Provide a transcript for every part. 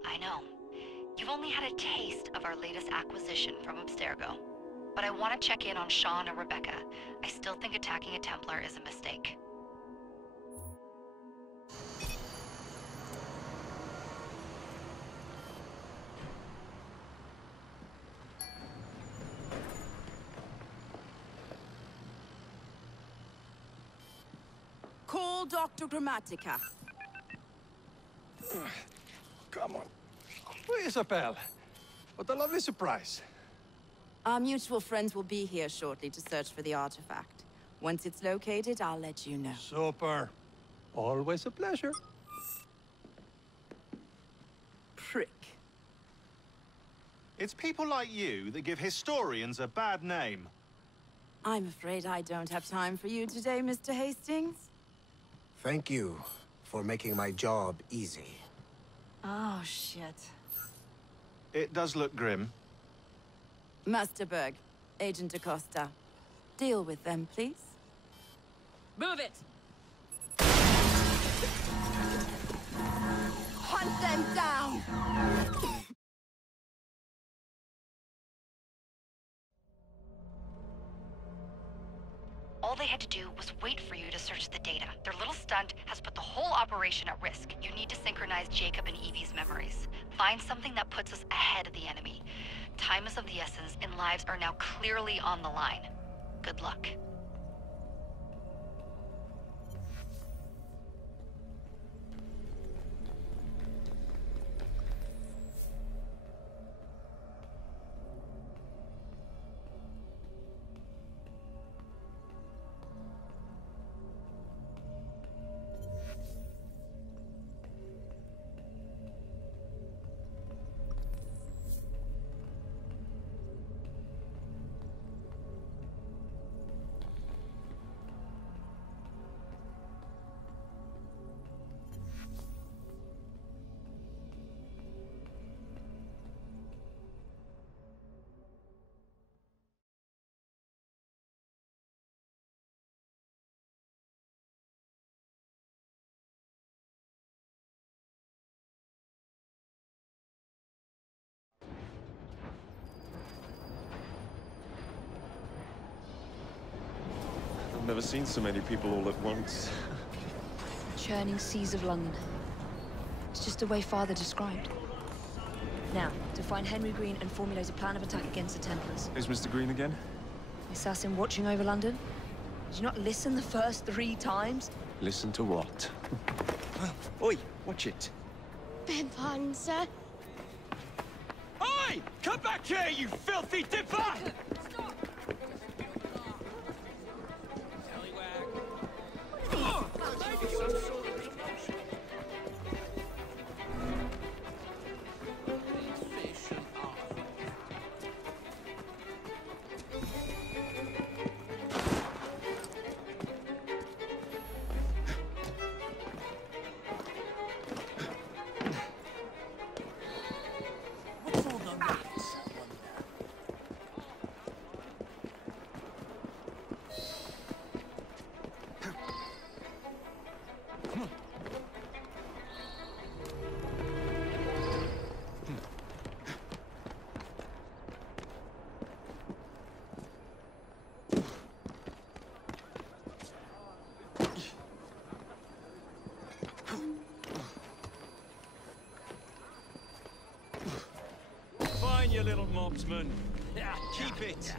I know. You've only had a taste of our latest acquisition from Abstergo. But I want to check in on Sean and Rebecca. I still think attacking a Templar is a mistake. Call Dr. Grammatica. Come on. Isabel. What a lovely surprise. Our mutual friends will be here shortly to search for the artifact. Once it's located, I'll let you know. Super. Always a pleasure. Prick. It's people like you that give historians a bad name. I'm afraid I don't have time for you today, Mr. Hastings. Thank you for making my job easy. Oh, shit. It does look grim. Master Berg, Agent Acosta. Deal with them, please. Move it! Hunt them down! All they had to do was wait for you to search the data. Their little stunt has put the whole operation at risk. You need to synchronize Jacob and Evie's memories. Find something that puts us ahead of the enemy. Time is of the essence, and lives are now clearly on the line. Good luck. I've never seen so many people all at once. Churning seas of London. It's just the way Father described. Now, to find Henry Green and formulate a plan of attack against the Templars. Is Mr. Green again? The assassin watching over London? Did you not listen the first 3 times? Listen to what? Oi, watch it. Beg pardon, sir. Oi! Come back here, you filthy dipper! You little mobsman. Yeah, keep it.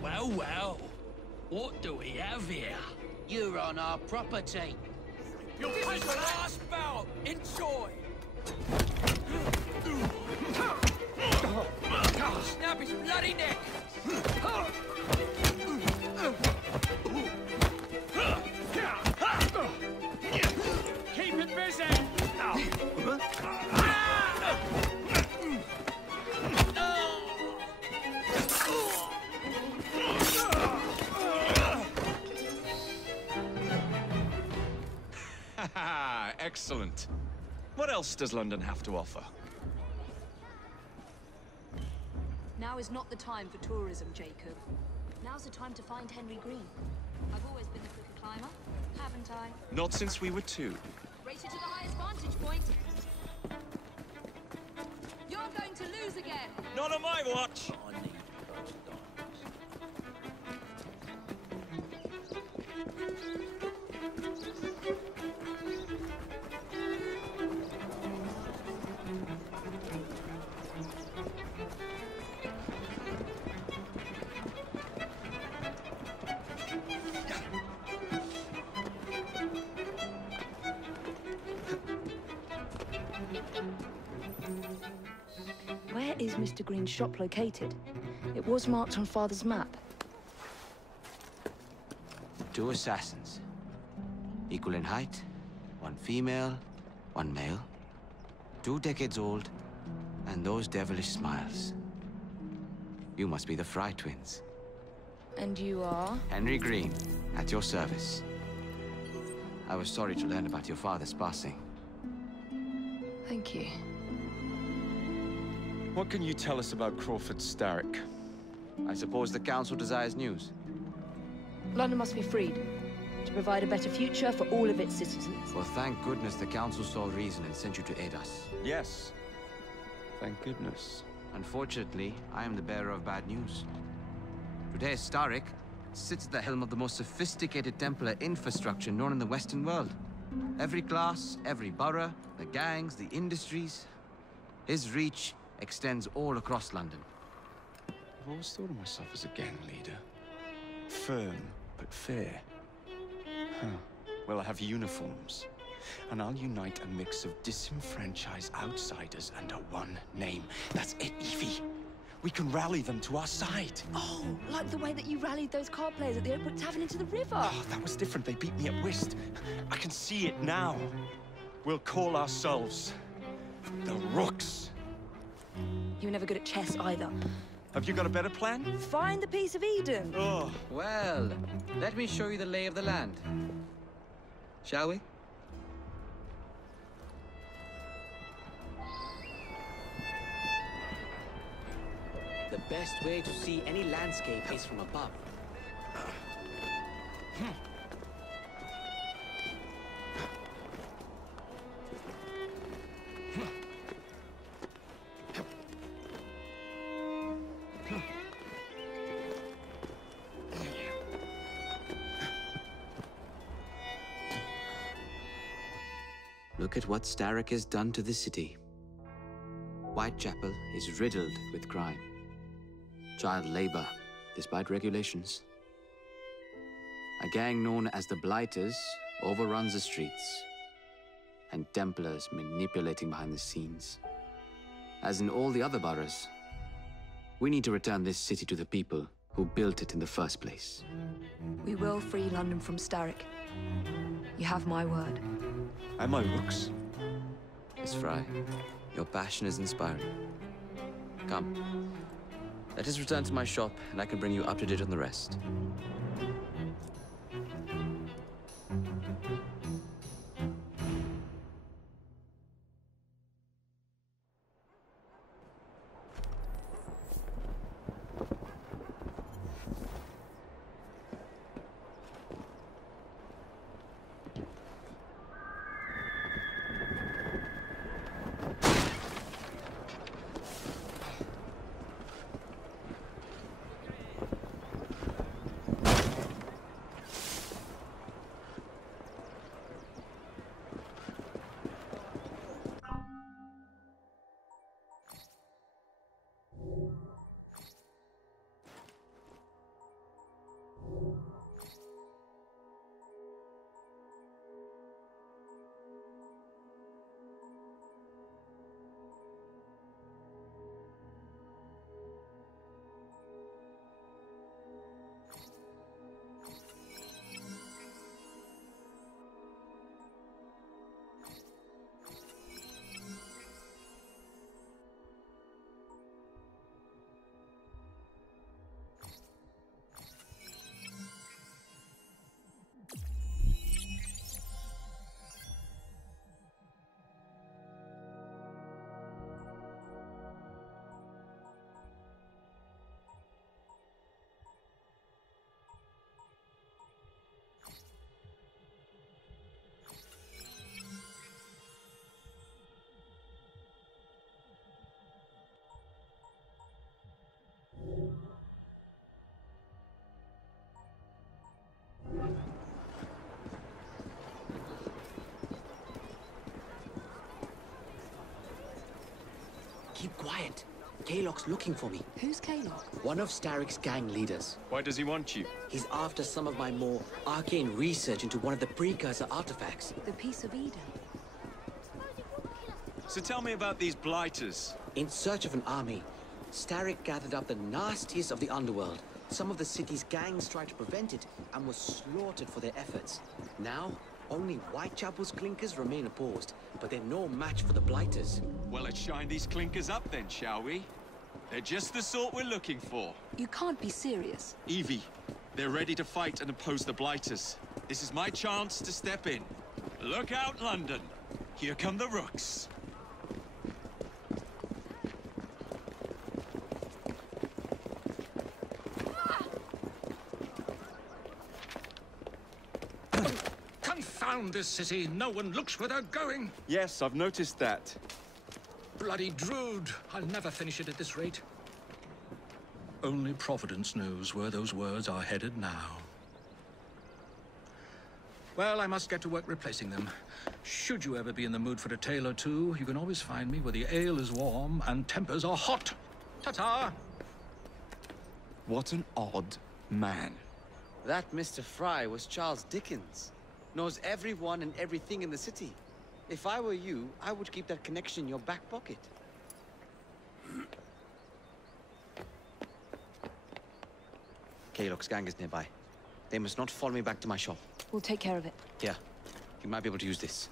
Well, well. What do we have here? You're on our property. You'll take the last bout. Enjoy. Snap his bloody neck. Keep it busy. Excellent. What else does London have to offer? Now is not the time for tourism, Jacob. Now's the time to find Henry Green. I've always been the quicker climber, haven't I? Not since we were 2. Race you to the highest vantage point. news again. Not on my watch. I need Where is Mr. Green's shop located? It was marked on Father's map. 2 assassins. Equal in height. 1 female, 1 male. 2 decades old. And those devilish smiles. You must be the Fry twins. And you are? Henry Green, at your service. I was sorry to learn about your father's passing. Thank you. What can you tell us about Crawford Starrick? I suppose the Council desires news. London must be freed, to provide a better future for all of its citizens. Well, thank goodness the Council saw reason and sent you to aid us. Yes. Thank goodness. Unfortunately, I am the bearer of bad news. Today, Starrick sits at the helm of the most sophisticated Templar infrastructure known in the Western world. Every class, every borough, the gangs, the industries. His reach extends all across London. I've always thought of myself as a gang leader. Firm, but fair. Huh. Well, I have uniforms. And I'll unite a mix of disenfranchised outsiders under one name. That's it, Evie. We can rally them to our side. Oh, like the way that you rallied those card players at the Oakwood Tavern into the river. Oh, that was different. They beat me at whist. I can see it now. We'll call ourselves the Rooks. You were never good at chess either. Have you got a better plan? Find the piece of Eden. Oh. Well, let me show you the lay of the land. Shall we? The best way to see any landscape is from above. Look at what Starrick has done to the city. Whitechapel is riddled with crime. Child labor, despite regulations. A gang known as the Blighters overruns the streets, and Templars manipulating behind the scenes. As in all the other boroughs, we need to return this city to the people who built it in the first place. We will free London from Starrick. You have my word. And my Rooks. Miss Fry, your passion is inspiring. Come. Let us return to my shop, and I can bring you up to date on the rest. Keep quiet. Kaylock's looking for me. Who's Kaylock? One of Starrick's gang leaders. Why does he want you? He's after some of my more arcane research into one of the precursor artifacts. The Piece of Eden. So tell me about these Blighters. In search of an army, Starrick gathered up the nastiest of the underworld. Some of the city's gangs tried to prevent it and were slaughtered for their efforts. Now, only Whitechapel's clinkers remain opposed, but they're no match for the Blighters. Well, let's shine these clinkers up then, shall we? They're just the sort we're looking for. You can't be serious. Evie, they're ready to fight and oppose the Blighters. This is my chance to step in. Look out, London. Here come the rooks. Confound this city. No one looks where they're going. Yes, I've noticed that. Bloody Drood. I'll never finish it at this rate. Only Providence knows where those words are headed now. Well, I must get to work replacing them. Should you ever be in the mood for a tale or two, you can always find me where the ale is warm and tempers are hot. Ta-ta! What an odd man. That Mr. Fry was Charles Dickens. Knows everyone and everything in the city. If I were you, I would keep that connection in your back pocket. Kaylock's gang is nearby. They must not follow me back to my shop. We'll take care of it. Here, you might be able to use this.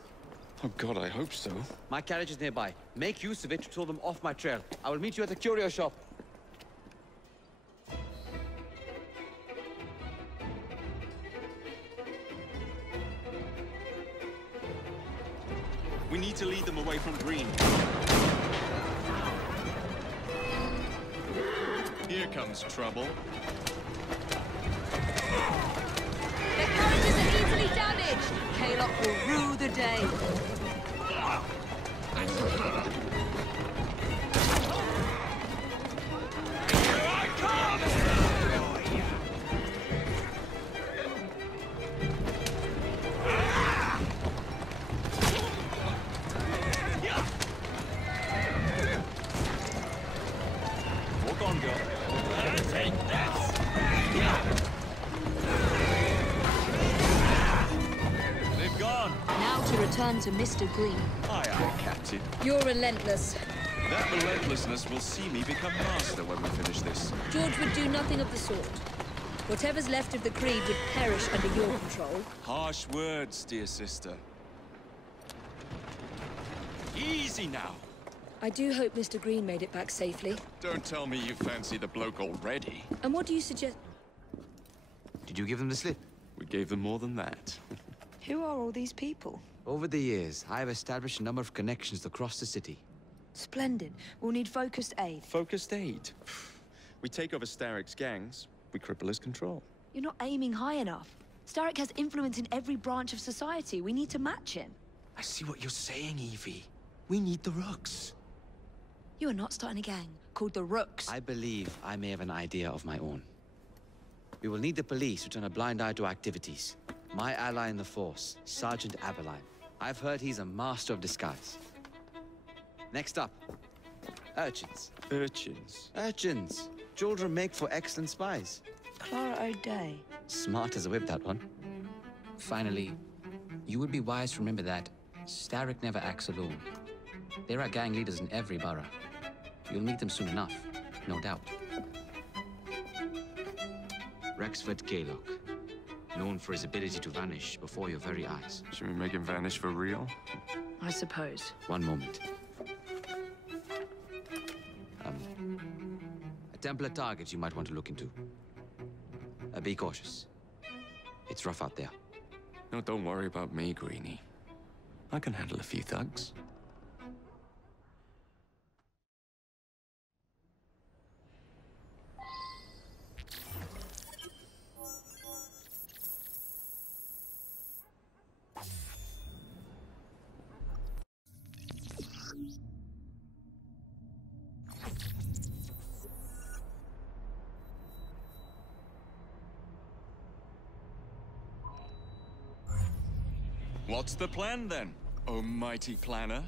Oh God, I hope so. My carriage is nearby. Make use of it to throw them off my trail. I will meet you at the curio shop. We need to lead them away from Green. Here comes trouble. Their carriages are easily damaged. Kaylock will rue the day. Return to Mr. Green. Aye, aye, Captain. You're relentless. That relentlessness will see me become master when we finish this. George would do nothing of the sort. Whatever's left of the Creed would perish under your control. Harsh words, dear sister. Easy now. I do hope Mr. Green made it back safely. Don't tell me you fancy the bloke already. And what do you suggest? Did you give them the slip? We gave them more than that. Who are all these people? Over the years, I have established a number of connections across the city. Splendid. We'll need focused aid. Focused aid? We take over Starrick's gangs, we cripple his control. You're not aiming high enough. Starrick has influence in every branch of society. We need to match him. I see what you're saying, Evie. We need the rooks. You are not starting a gang called the Rooks. I believe I may have an idea of my own. We will need the police to turn a blind eye to activities. My ally in the force, Sergeant Aberline. I've heard he's a master of disguise. Next up, urchins. Urchins? Urchins. Children make for excellent spies. Clara O'Day. Smart as a whip, that one. Finally, you would be wise to remember that Starrick never acts alone. There are gang leaders in every borough. You'll meet them soon enough, no doubt. Rexford Kaylock. Known for his ability to vanish before your very eyes. Should we make him vanish for real? I suppose. One moment. A Templar target you might want to look into. Be cautious. It's rough out there. No, don't worry about me, Greenie. I can handle a few thugs. What's the plan, then, oh mighty planner?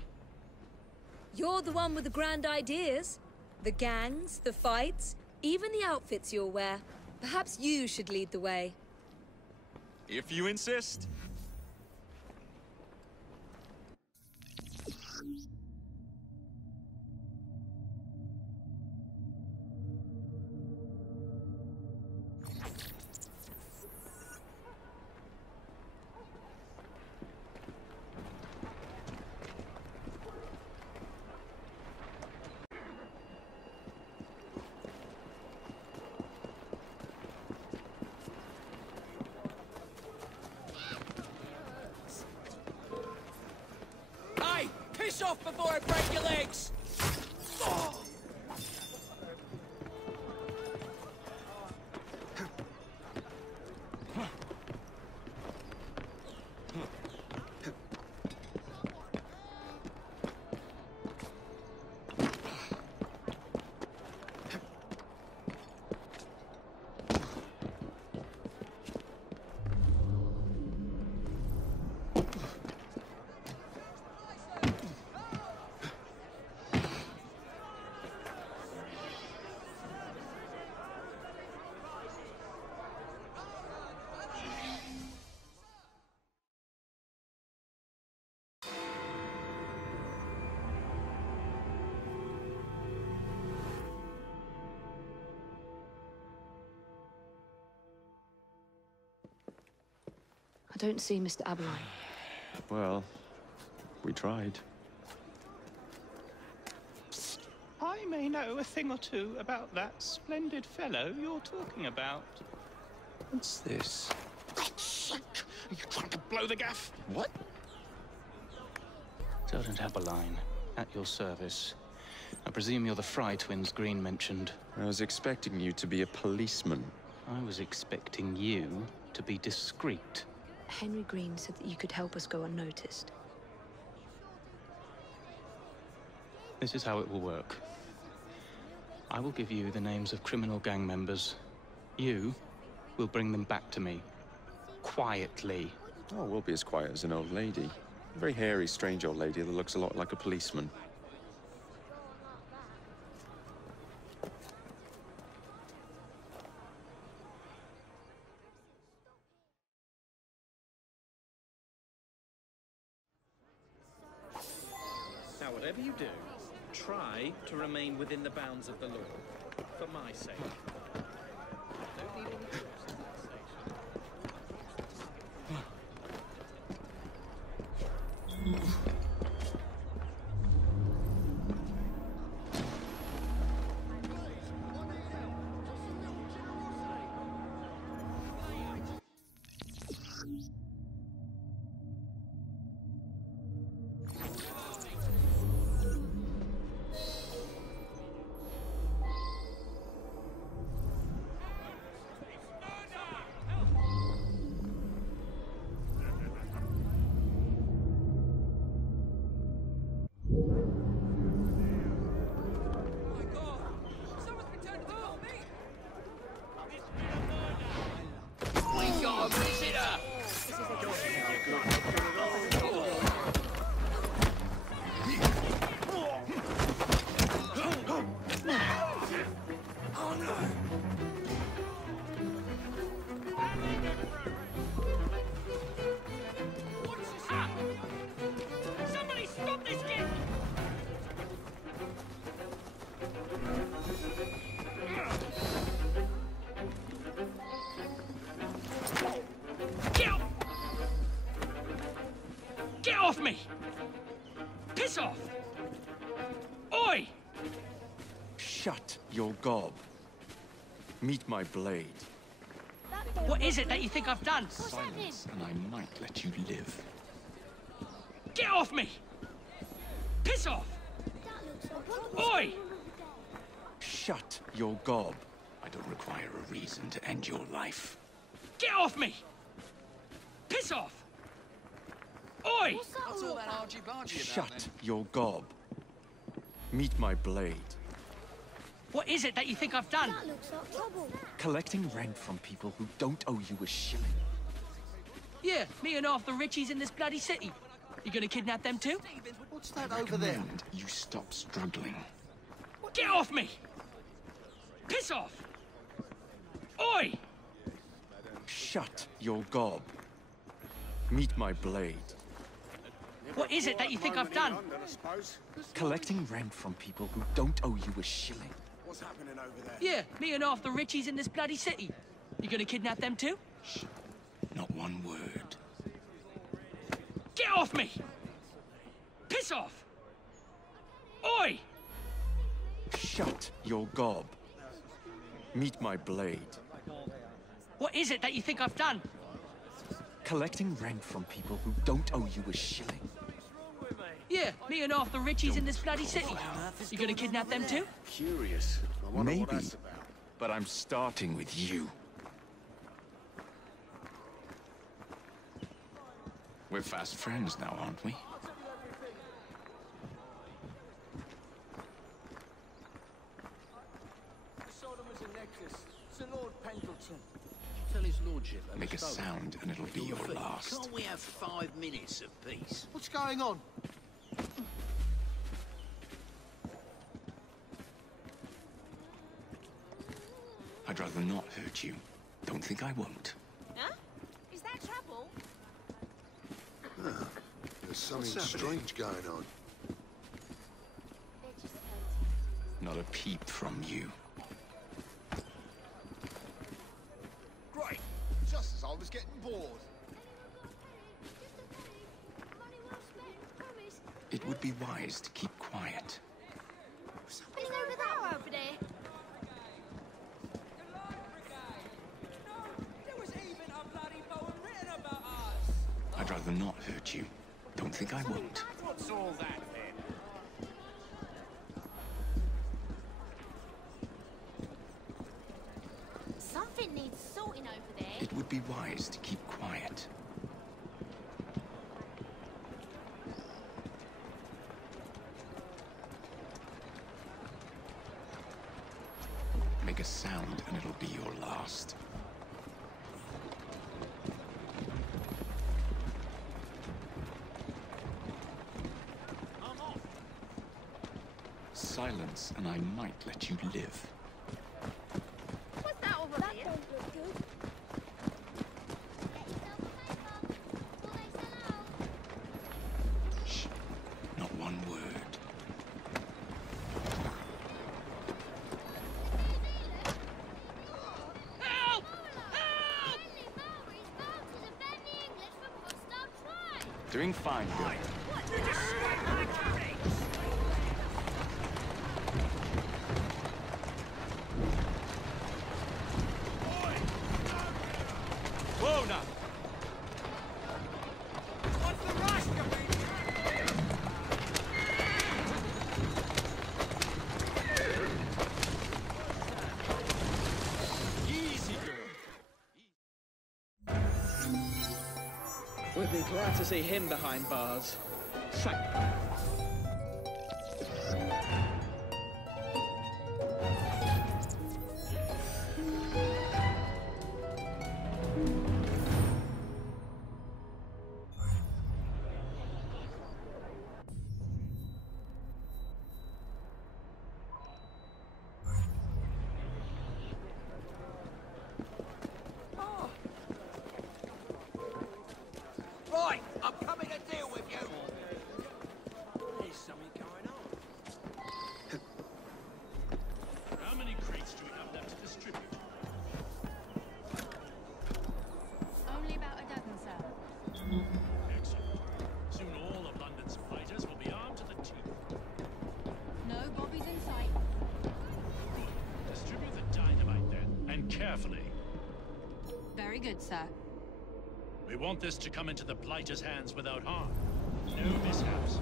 You're the one with the grand ideas. The gangs, the fights, even the outfits you'll wear. Perhaps you should lead the way. If you insist. Piss off before I break your legs! Oh. I don't see Mr. Aberline. Well, we tried. I may know a thing or two about that splendid fellow you're talking about. What's this? God's sake! Are you trying to blow the gaff? What? Sergeant Aberline, at your service. I presume you're the Fry twins Green mentioned. I was expecting you to be a policeman. I was expecting you to be discreet. Henry Green said that you could help us go unnoticed. This is how it will work. I will give you the names of criminal gang members. You will bring them back to me. Quietly. Oh, we'll be as quiet as an old lady. A very hairy, strange old lady that looks a lot like a policeman. Now, whatever you do, try to remain within the bounds of the law. For my sake. Don't need any troops in that station. Get off me! Piss off! Oi! Shut your gob. Meet my blade. What is it that you think I've done? Silence, and I might let you live. Get off me! Piss off! Oi! Shut your gob. I don't require a reason to end your life. Get off me! Piss off! Oi! What's all that argy-bargy about, Shut then? your gob. Meet my blade. What is it that you think I've done? That looks like trouble. Collecting rent from people who don't owe you a shilling. Yeah, me and half the richies in this bloody city. You gonna kidnap them too? What's that over there? You stop struggling. Get off me! Piss off! Oi! Shut your gob. Meet my blade. What is it that you think I've done? Collecting rent from people who don't owe you a shilling. What's happening over there? Yeah, me and half the richies in this bloody city. You gonna kidnap them too? Shh. Not one word. Get off me! Piss off! Oi! Shut your gob. Meet my blade. What is it that you think I've done? Collecting rent from people who don't owe you a shilling. Yeah, me and half the richies in this bloody city. You gonna kidnap them too? Curious. Maybe, but I'm starting with you. We're fast friends now, aren't we? Sir Lord Pendleton. Tell his lordship. Make a sound and it'll be your last. Can't we have 5 minutes of peace? What's going on? I'd rather not hurt you. Don't think I won't. Huh? Is that trouble? There's something strange going on. Not a peep from you. Great. Just as I was getting bored. It would be wise to keep quiet. Something over there. Over there. I'd rather not hurt you. Don't think I won't. What's all that then? Something needs sorting over there. It would be wise to keep quiet. Make a sound and it'll be your last. Silence and I might let you live. What's that over there? Don't look good. Shh. Not one word. Help! Help! Doing fine, girl. Whoa, now! What's the rush, Easy, girl. We'd be glad to see him behind bars. Thank you. Right, I'm coming to deal with you. There's something going on. How many crates do we have left to distribute? Only about a dozen, sir. Excellent. Soon all of London's blighters will be armed to the teeth. No bobbies in sight. Distribute the dynamite then, and carefully. Very good, sir. We want this to come into the blighters' hands without harm. No mishaps.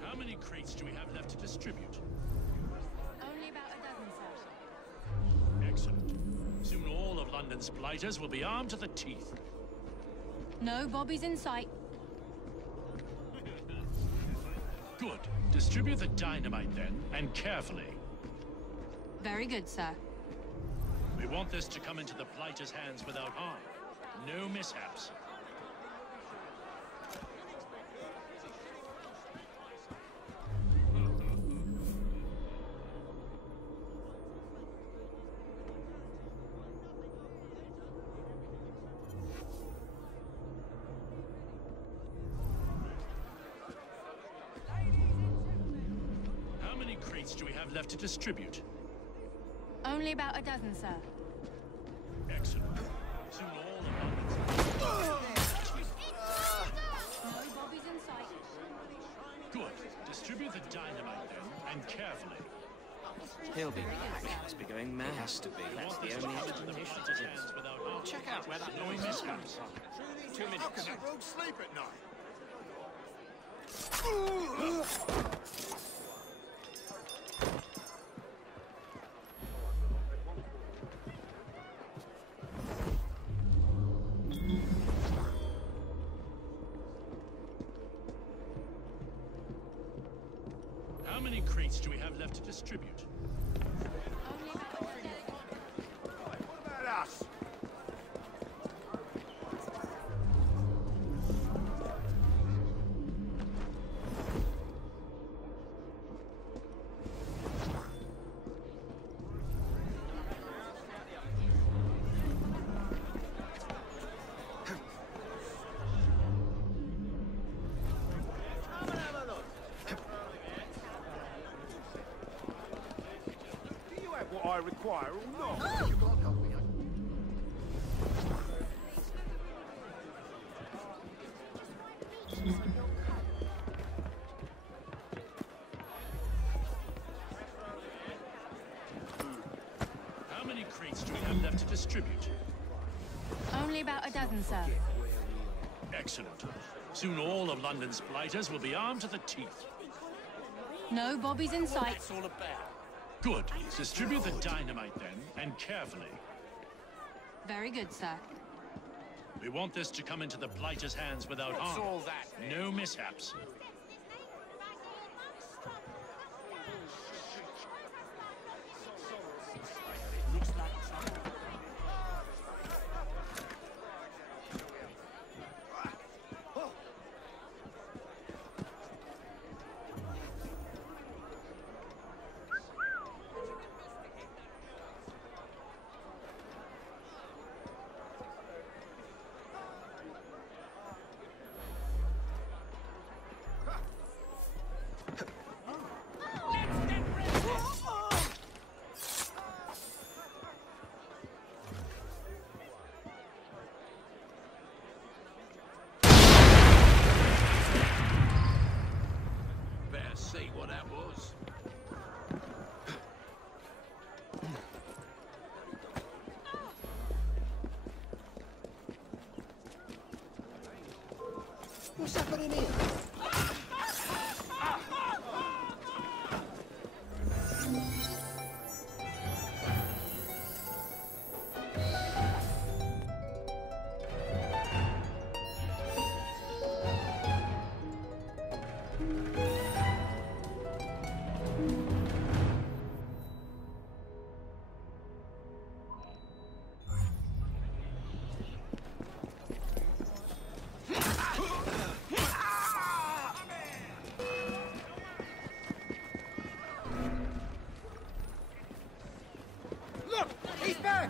How many crates do we have left to distribute? Only about a dozen, sir. Excellent. Soon all of London's London's Blighters will be armed to the teeth. No bobbies in sight. Good. Distribute the dynamite then, and carefully. Very good, sir. We want this to come into the Blighters' hands without harm. No mishaps. How many crates do we have left to distribute? Only about a dozen, sir. Excellent. Soon all of London's... No bobbies in sight. Good. Distribute the dynamite then, and carefully. He'll be back. Must be going mad. Has to be. That's the only explanation. Check out where that noise is coming from. 2 minutes. How can that rogue sleep at night? How many crates do we have left to distribute? What about us? What I require or not? You can't help me. How many crates do we have left to distribute? Only about a dozen, sir. Excellent. Soon all of London's Blighters will be armed to the teeth. No bobbies in sight. That's all about. Good. Distribute the dynamite then, and carefully. Very good, sir. We want this to come into the Blighters' hands without What's harm. all that? No mishaps. Looks like trouble. Better see what that was. What's happening here? Look! He's back!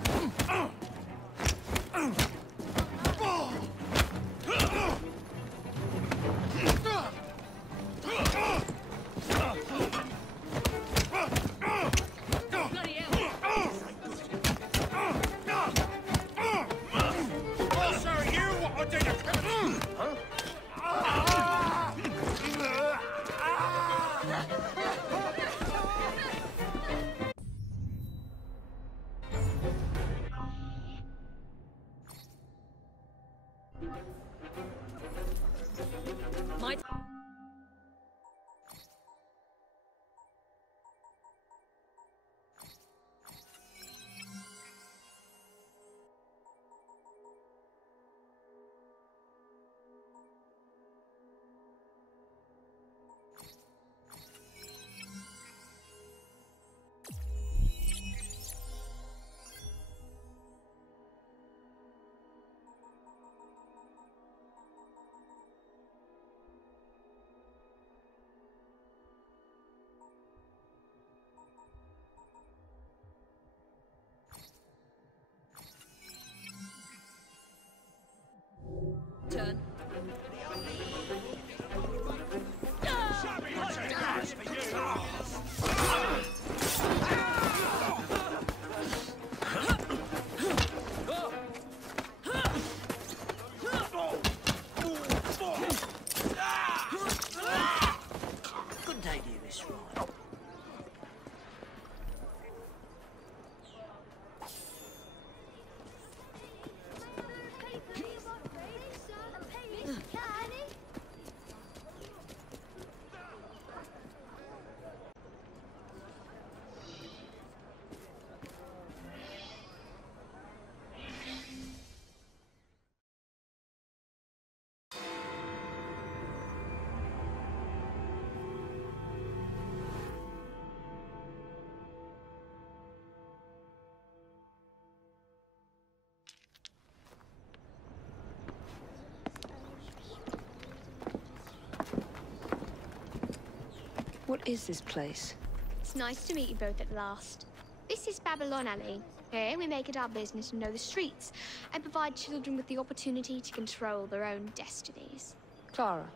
What is this place? It's nice to meet you both at last. This is Babylon Alley. Here we make it our business to know the streets and provide children with the opportunity to control their own destinies. Clara.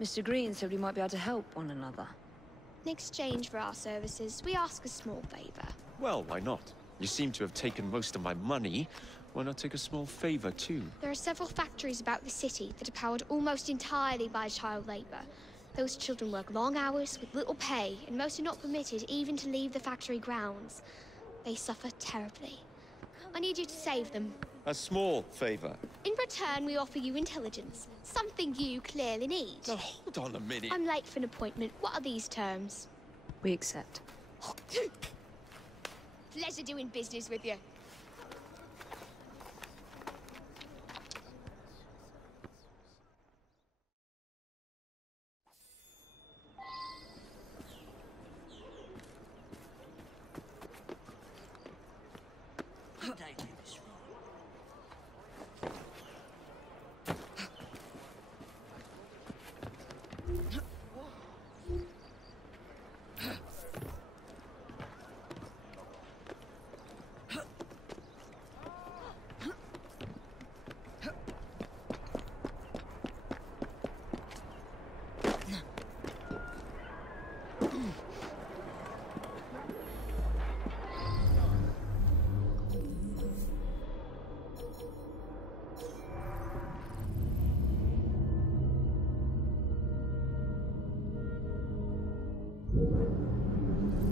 Mr. Green said we might be able to help one another. In exchange for our services, we ask a small favor. Well, why not? You seem to have taken most of my money. Why not take a small favor, too? There are several factories about the city that are powered almost entirely by child labor. Those children work long hours with little pay, and most are not permitted even to leave the factory grounds. They suffer terribly. I need you to save them. A small favor. In return, we offer you intelligence, something you clearly need. Now, hold on a minute. I'm late for an appointment. What are these terms? We accept. Pleasure doing business with you.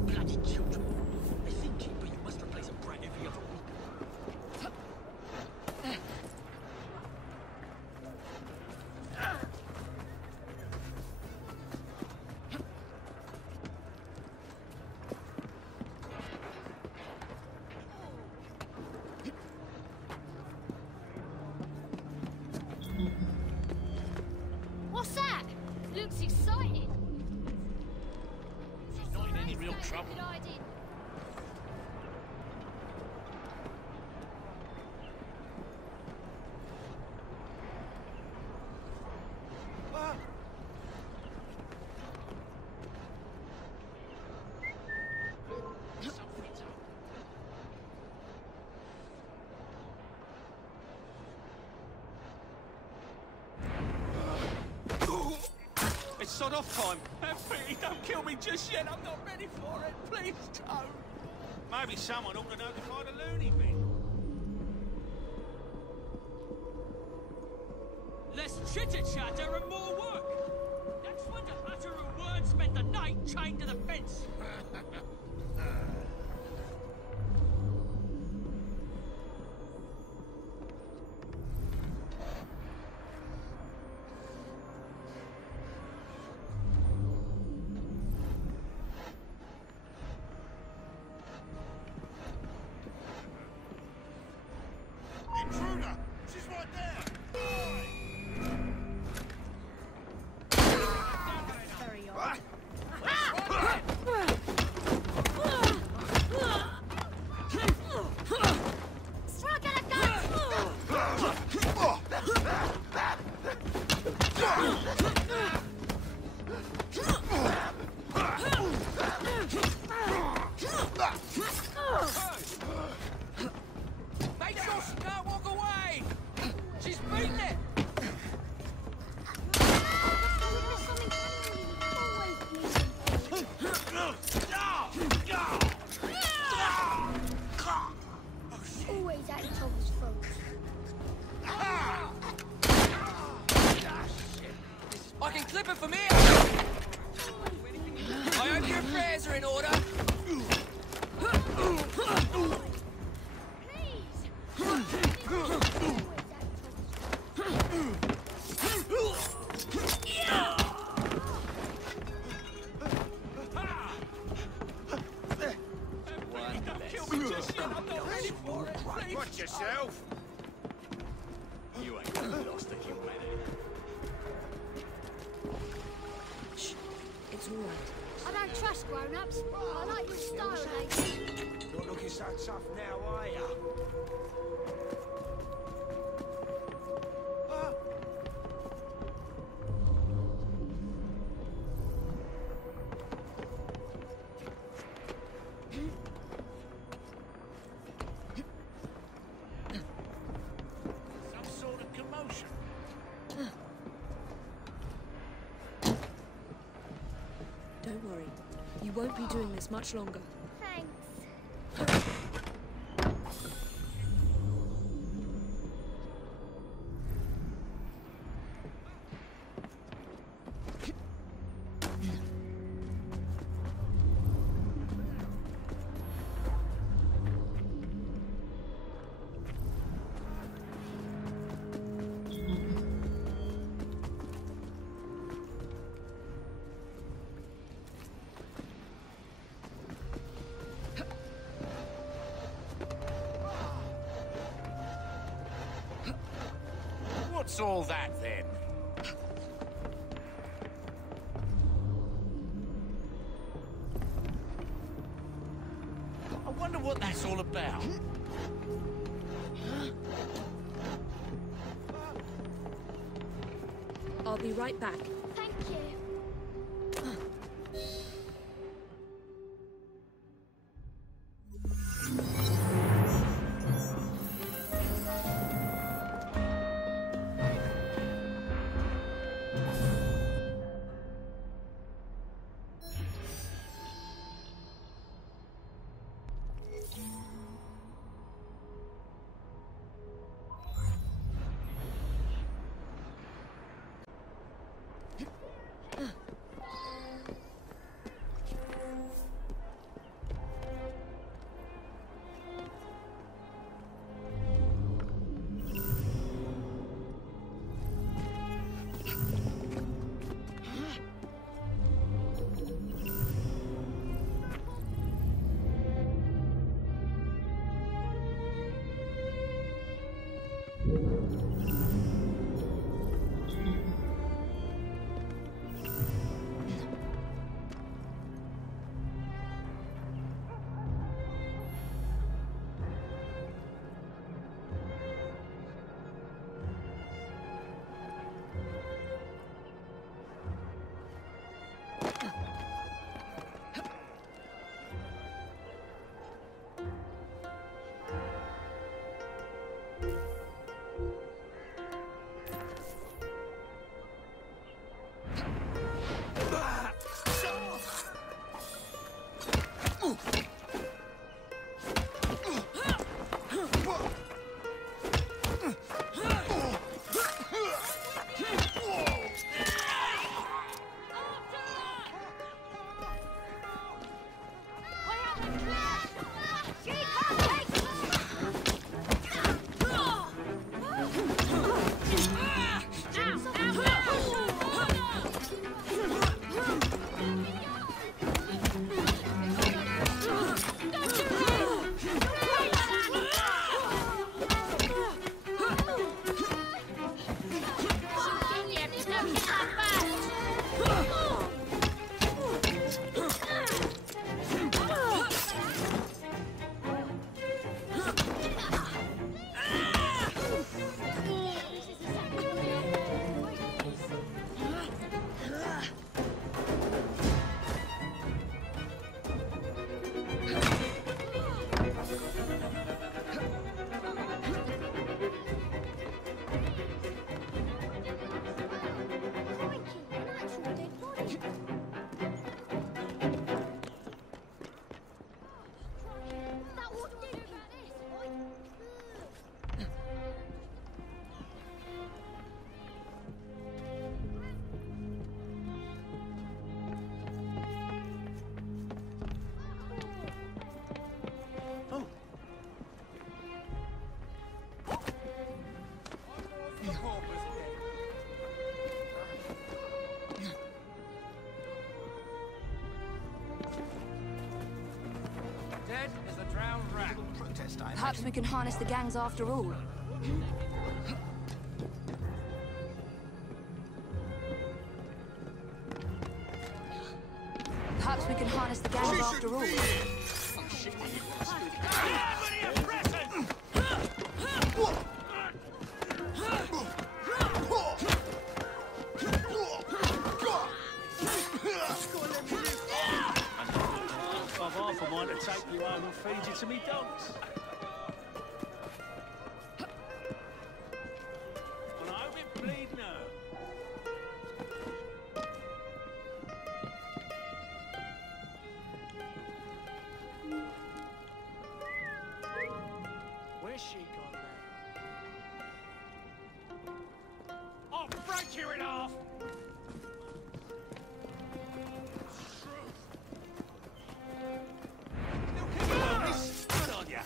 Bloody children. I think you, but you must replace a brat every other week. What's that? Looks exciting. She's not in any real trouble. It's sod off time. Pete, don't kill me just yet. I'm not ready for it. Please don't. Maybe someone ought to notify the loony bin. Less chitter-chatter and more work. Next one to utter a word spent the night chained to the fence. Intruder! She's right there! Very odd. Strike at a Make sure she can't walk away! She's beating it! Always at each other's throats. I can clip it from here! I hope your prayers are in order! Watch yourself. You ain't lost the humanity. Shh. It's all right. I don't trust grown-ups. I like your style, mate. Not looking so tough now, are ya? worry. You won't be doing this much longer. Thanks. What's all that, then? I wonder what that's all about. I'll be right back. Thank you. Perhaps we can harness the gangs after all. Perhaps we can harness the gangs after all. I want to take you home and feed you to me dogs. And I hope it bleed now. break you in half! Good on ya.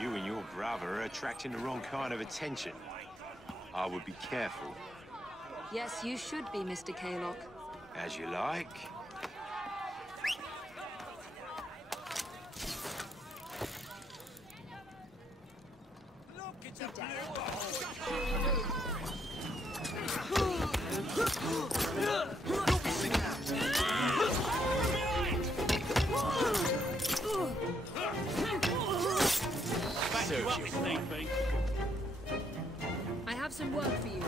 You and your brother are attracting the wrong kind of attention. I would be careful. Yes, you should be, Mr. Kaylock. As you like. I have some work for you.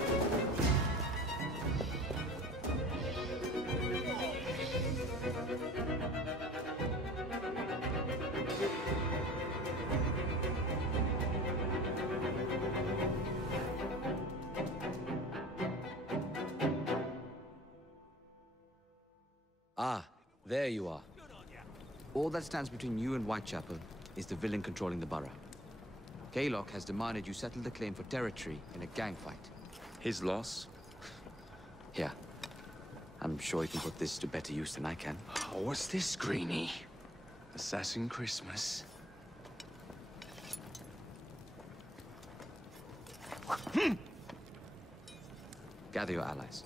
Ah, there you are. All that stands between you and Whitechapel is the villain controlling the borough. Kaylock has demanded you settle the claim for territory in a gang fight. His loss? Yeah. I'm sure he can put this to better use than I can. Oh, what's this, Greenie? Assassin Christmas? Gather your allies.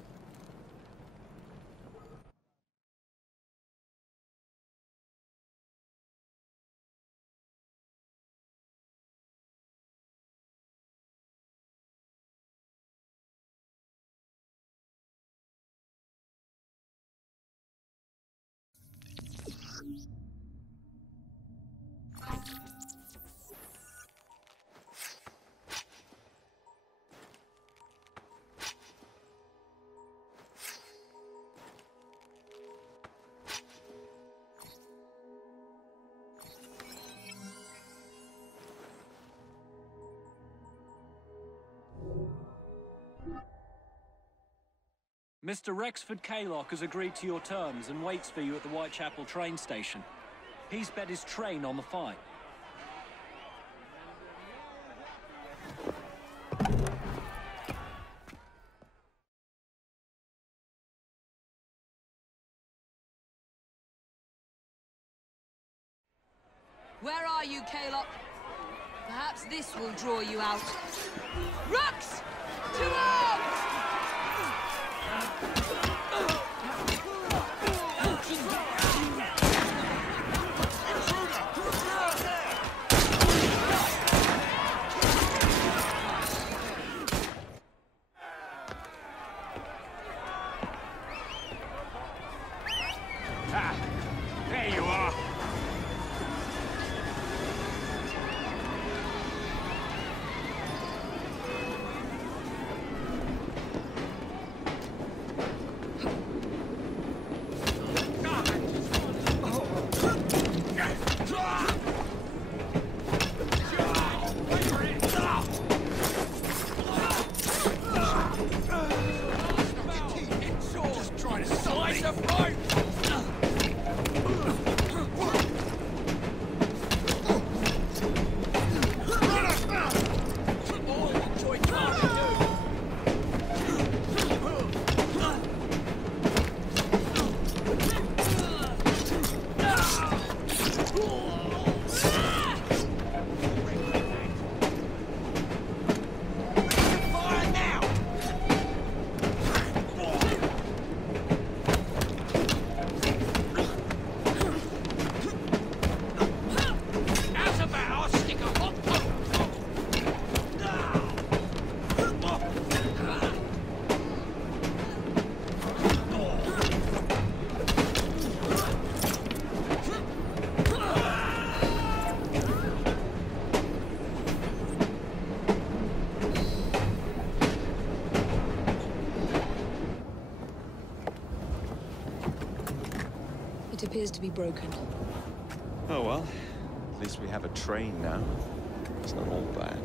Mr. Rexford Kaylock has agreed to your terms and waits for you at the Whitechapel train station. He's bet his train on the fight. Where are you, Kaylock? Perhaps this will draw you out. Rux! To arms! Ah, there you are. appears to be broken. Oh well, at least we have a train now. It's not all bad.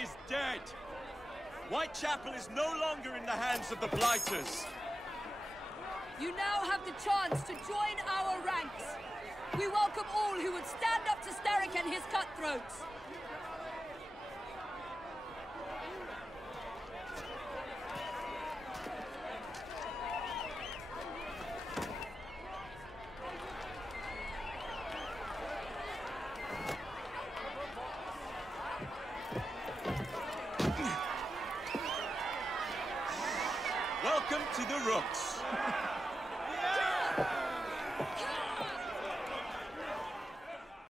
Is dead. Whitechapel is no longer in the hands of the Blighters. You now have the chance to join our ranks. We welcome all who would stand up to Starrick and his cutthroats. Welcome to the Rooks.